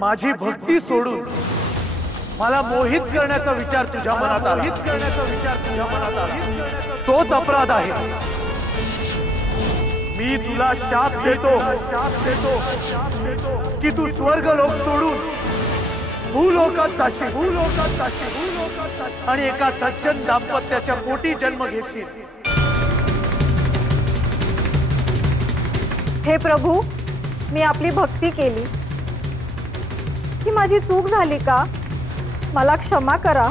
माझी भक्ती सोडून मला मोहित करण्याचा विचार तुझ्या मनात आला, तोच अपराध आहे। मी तुला शाप देतो की तू स्वर्ग लोक सोडून भूलोकात जाशील आणि एका सज्जन दाम्पत्याच्या पोटी जन्म घेशील। हे प्रभू, मी आपली भक्ती केली की माझी चूक झाली का? मला क्षमा करा।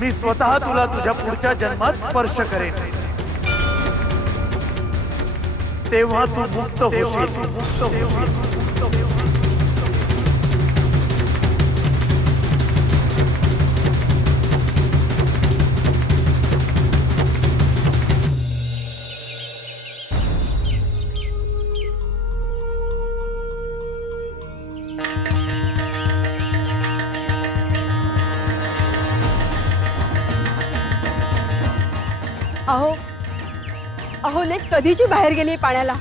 मी स्वतः तुला तुझ्या पुढच्या जन्मात स्पर्श करेन, तेव्हा तू मुक्त होशील। अहो अहो लेक कधीची बाहेर गेली पाण्याला,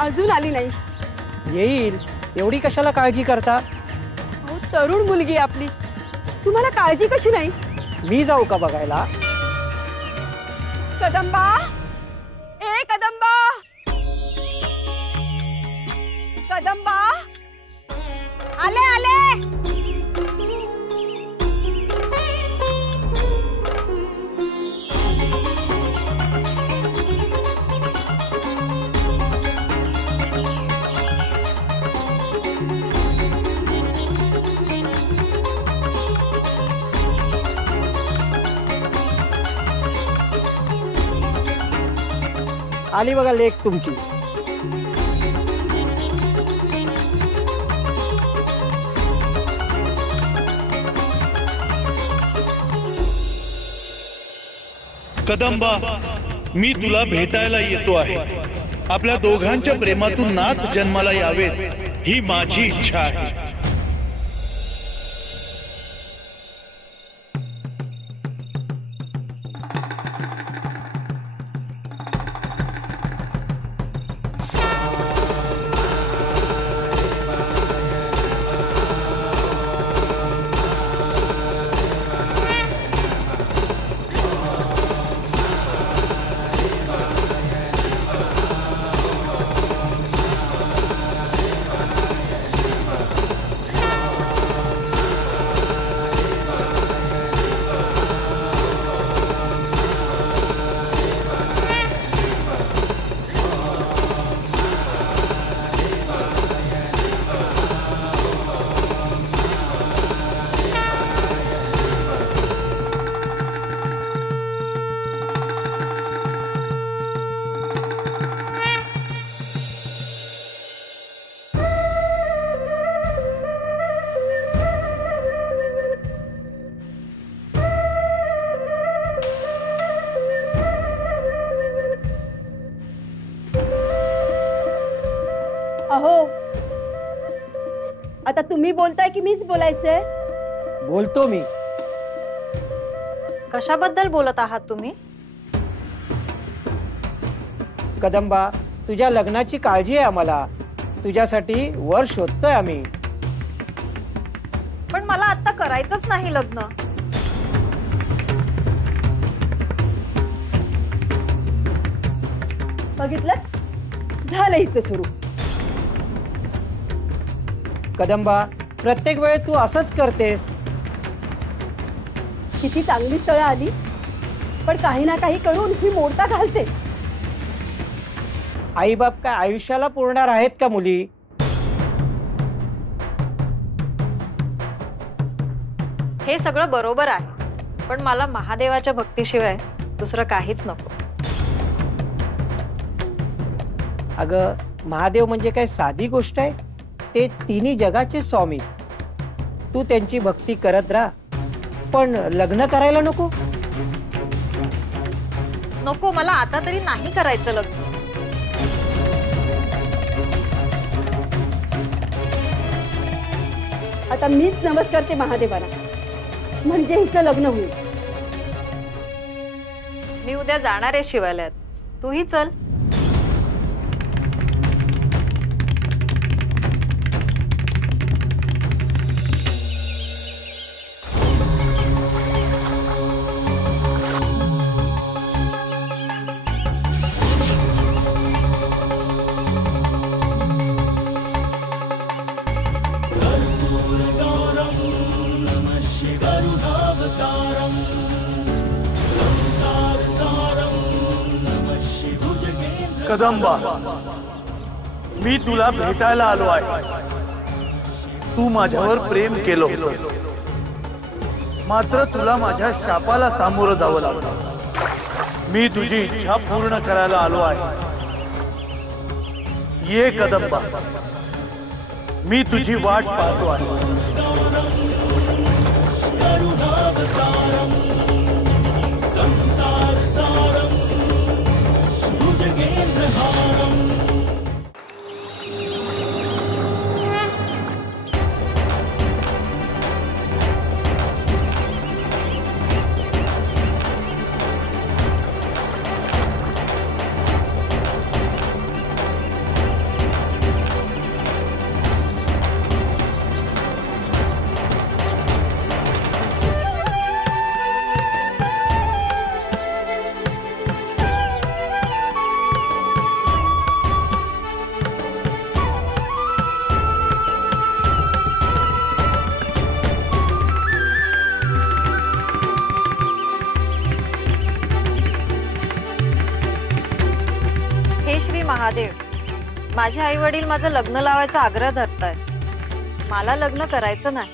अजून आली नाही। येईल, एवढी कशाला काळजी करता? अहो तरुण मुलगी आपली, तुम्हाला काळजी कशी नाही? मी जाऊ का बघायला? कदंबा, ए कदंबा, कदंबा, आले आले। आली बघा लेक तुमची। कदंबा, मी तुला भेटायला येतो आहे। आपल्या दोघांच्या प्रेमातून नाथ जन्माला यावेत ही माझी इच्छा आहे। अहो आता तुम्ही बोलताय की मीच बोलायचंय? बोलतो मी। कशाबद्दल बोलत आहात तुम्ही? कदंबा, तुझ्या लग्नाची काळजी आहे आम्हाला, तुझ्यासाठी वर शोधतोय आम्ही। पण मला आता करायचंच नाही लग्न। बघितलं, झालं हिचं सुरू। कदंबा, प्रत्येक वेळे तू असंच करतेस। किती चांगली स्थळं आली, पण काही ना काही करून ही मोडता घालते। आई बाप काय आयुष्याला पुरणार आहेत का मुली? हे सगळं बरोबर आहे, पण मला महादेवाच्या भक्तीशिवाय दुसरं काहीच नको। अगं, महादेव म्हणजे काय साधी गोष्ट आहे? ते तिन्ही जगाचे स्वामी। तू त्यांची भक्ती करत राहा, पण लग्न करायला नको। नको, मला आता तरी नाही करायचं लग्न। आता मीच नमस्कार करते महादेवाला। म्हणजे हिचं लग्न होईल. मी उद्या जाणार आहे शिवालयात, तूही चल. कदंबा, मी तुला भेटायला आलो आहे. तू माझ्यावर प्रेम केलं होतंस, मात्र तुला माझ्या शापाला सामोरं जावं लागलं. मी तुझी इच्छा पूर्ण करायला आलो आहे. ये कदंबा, मी तुझी वाट पाहतो आहे. श्री महादेव, माझे आई वडील माझं लग्न लावायचा आग्रह धरतायत. मला लग्न करायचं नाही.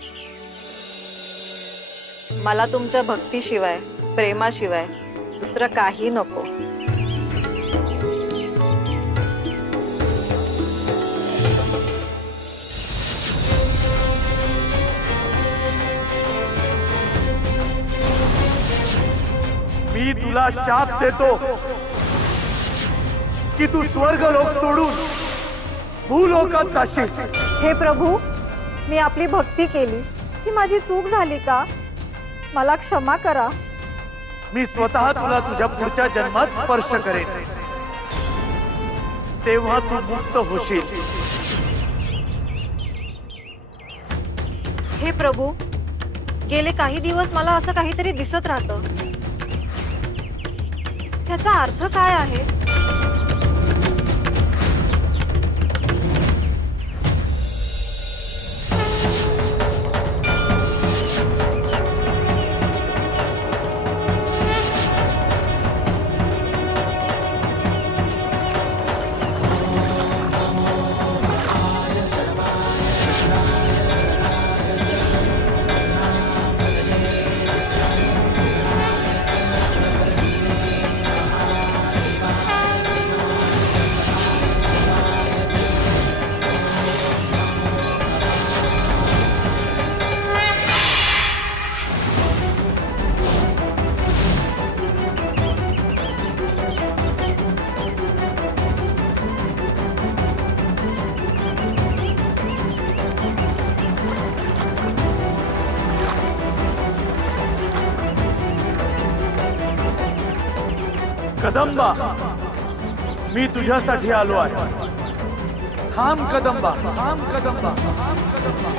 मला तुमच्या भक्तीशिवाय, प्रेमाशिवाय दुसरं काही नको. मी तुला शाप देतो की तू स्वर्ग लोक सोडून भूलोकात जाशील. हे प्रभू, मी आपली भक्ती केली की माझी चूक झाली का? मला क्षमा करा. मी स्वतः तुला तुझ्या पुढच्या जन्मात स्पर्श करेन, तेव्हा तू मुक्त होशील. हे प्रभू, गेले काही दिवस मला असं काहीतरी दिसत राहतं. त्याचा अर्थ काय आहे? कदंबा, मी तुझ्यासाठी आलो आहे. थांब कदंबा, थांब कदंबा, थांब कदंबा.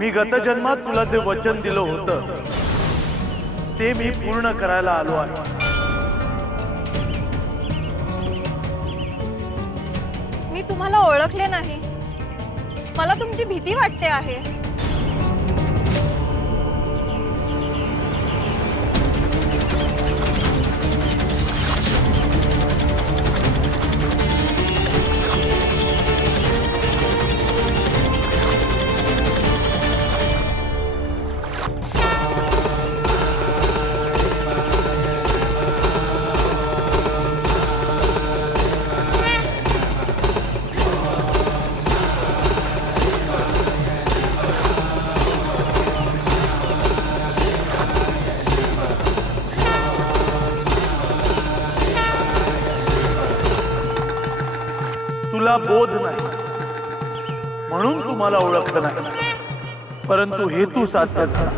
मी गत जन्मात तुला जे वचन दिलं होतं ते मी पूर्ण करायला आलो आहे. मी तुम्हाला ओळखले नाही. मला तुमची भीती वाटते आहे. तुला बोध नाही म्हणून तुम्हाला ओळखलं नाही, परंतु हेतू साध्य झाला.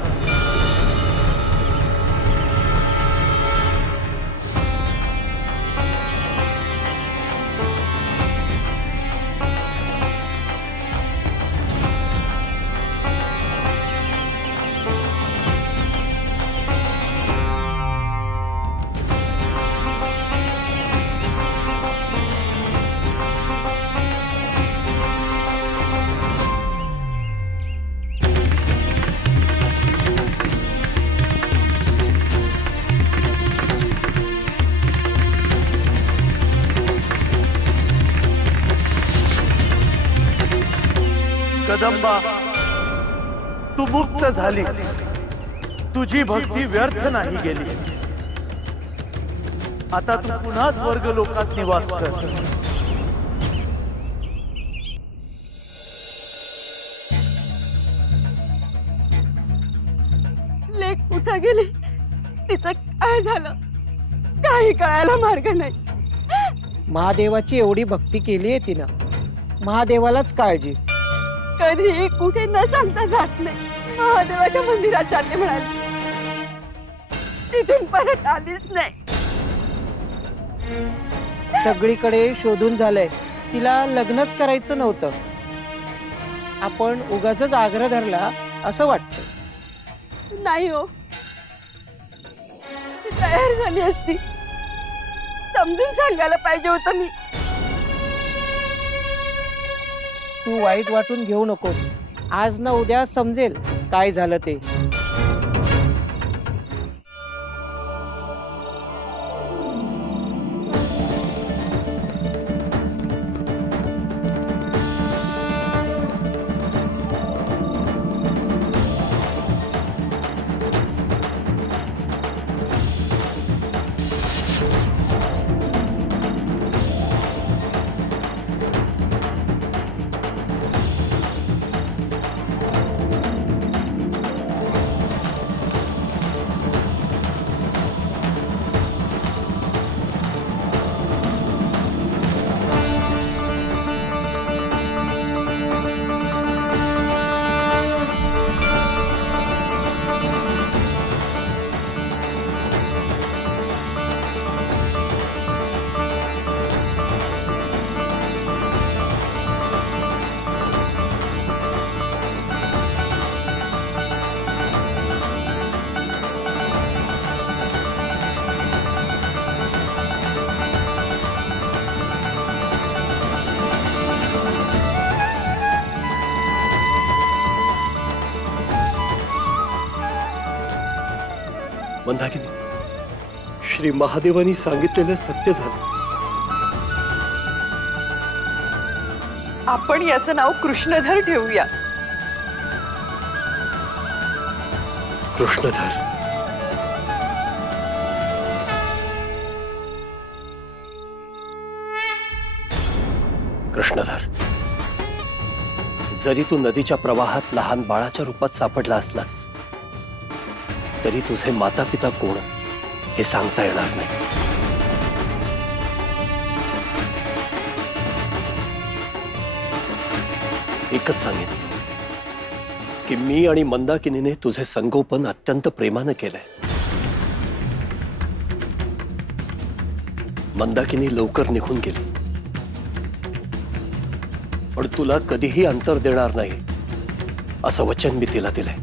कदंबा, तू मुक्त झालीस. तुझी भक्ती व्यर्थ नाही गेली. आता तू पुन्हा स्वर्ग लोकात निवास कर. लेक कुठं गेली? तिचं काय झालं? काही कळायला मार्ग नाही. महादेवाची एवढी भक्ती केली आहे तिनं. महादेवालाच काळजी. कधी कुठे न सांगता जात नाही. महादेवाच्या मंदिरात जाते म्हणाली, तिथून परत आलीच नाही. सगळीकडे शोधून झालंय. तिला लग्नच करायचं नव्हतं. आपण उगाचच आग्रह धरला असं वाटतं. नाही हो, ती तयार झाली असती. समजून सांगायला पाहिजे होतं मी. तू वाईट वाटून घेऊ नकोस. आज ना उद्या समजेल काय झालं ते. मंदाकिनी, श्री महादेवानी सांगितलेलं सत्य झालं. आपण याचं नाव कृष्णधर ठेवूया. कृष्णधर. कृष्णधर, जरी तू नदीच्या प्रवाहात लहान बाळाच्या रूपात सापडला असलास तरी तुझे माता पिता कोण हे सांगता येणार नाही. एकच सांगेन की मी आणि मंदाकिनीने तुझे संगोपन अत्यंत प्रेमाने केलंय. मंदाकिनी लवकर निघून गेली, पण तुला कधीही अंतर देणार नाही असं वचन मी तिला दिलंय.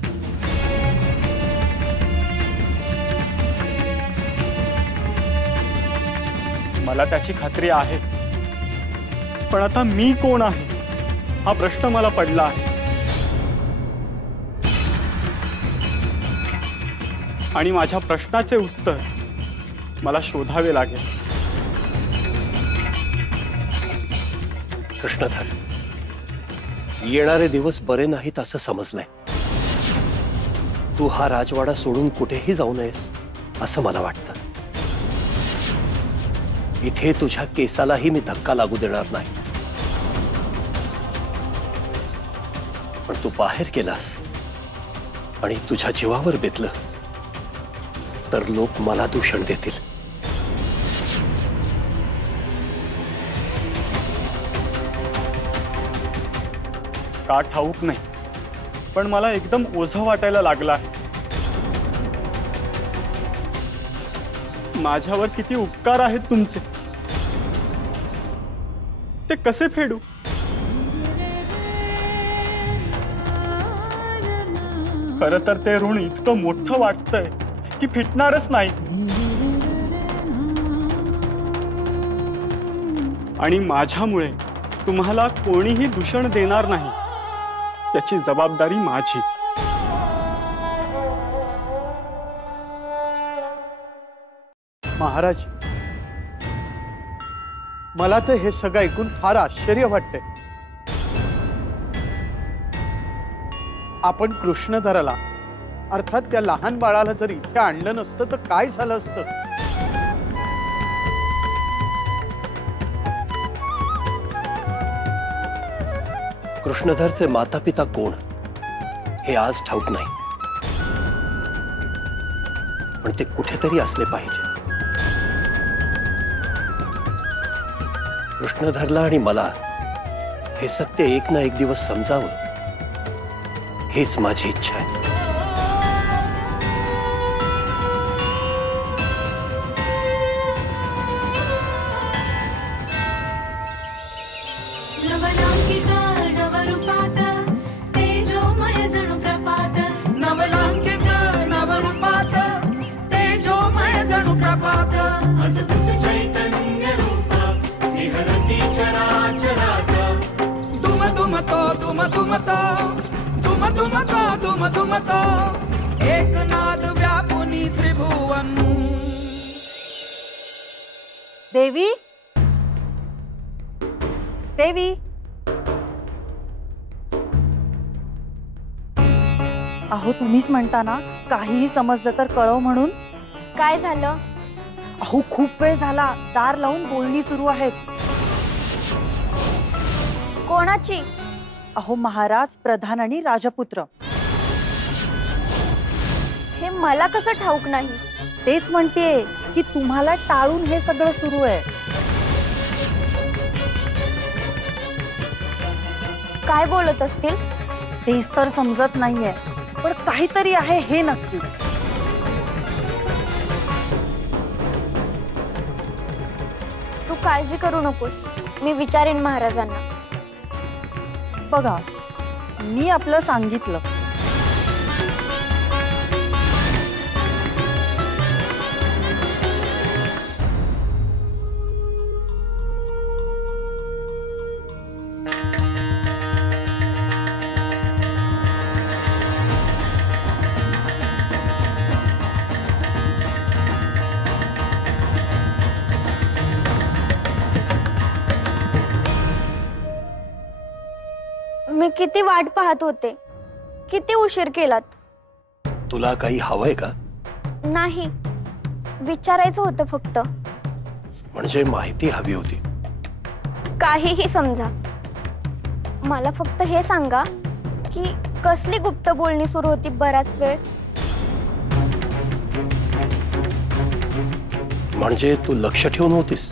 मला त्याची खात्री आहे, पण आता मी कोण आहे हा प्रश्न मला पडला आहे. आणि माझ्या प्रश्नाचे उत्तर मला शोधावे लागेल. कृष्णधर, येणारे दिवस बरे नाहीत असं समजलंय. तू हा राजवाडा सोडून कुठेही जाऊ नयेस असं मला वाटतं. इथे तुझ्या केसालाही मी धक्का लागू देणार नाही. पण तू बाहेर गेलास आणि तुझ्या जीवावर बेतलं तर लोक मला दूषण देतील. का ठाऊक नाही, पण मला एकदम ओझं वाटायला लागलं आहे. माझ्यावर किती उपकार आहेत तुमचे, ते कसे फेडू? खरं तर ते ऋण इतकं मोठं वाटतंय की फिटणारच नाही. आणि माझ्यामुळे तुम्हाला कोणीही दूषण देणार नाही याची जबाबदारी माझी. महाराज, मला तर हे सगळं ऐकून फार आश्चर्य वाटतंय. आपण कृष्णधराला अर्थात त्या लहान बाळाला जर इथे आणलं नसतं तर काय झालं असतं? कृष्णधरचे माता पिता कोण हे आज ठाऊक नाही, पण ते कुठेतरी असले पाहिजे. कृष्णधरला आणि मला हे सत्य एक ना एक दिवस समजावं हीच माझी इच्छा आहे. एक नाद व्यापुनी त्रिभुवन. देवी, देवी, अहो तुम्हीच म्हणता ना काहीही समजलं तर कळव म्हणून. काय झालं? अहो खूप वेळ झाला, दार लावून बोलणी सुरू आहेत. कोणाची? अहो महाराज, प्रधान आणि राजपुत्र. हे मला कसं ठाऊक नाही? तेच म्हणतेय की तुम्हाला टाळून हे सगळं सुरू आहे. काय बोलत असतील? तेच तर समजत नाहीये, पण काहीतरी आहे हे नक्की. तू काळजी करू नकोस, मी विचारेन महाराजांना. बघा, मी आपलं सांगितलं. मी किती वाट पाहत होते, किती उशीर केलात. तुला काही हवंय का? नाही, विचारायचं होतं फक्त. म्हणजे माहिती हवी होती? काहीही समजा, मला फक्त हे सांगा की कसली गुप्त बोलणी सुरू होती बराच वेळ. म्हणजे तू लक्ष ठेवून होतीस?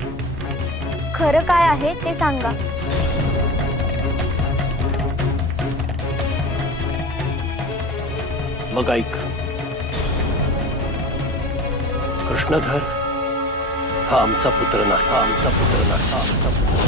खरं काय आहे ते सांगा. मग ऐक, कृष्णधर हा आमचा पुत्र नाही, हा आमचा पुत्र नाही, हा आमचा पुत्र.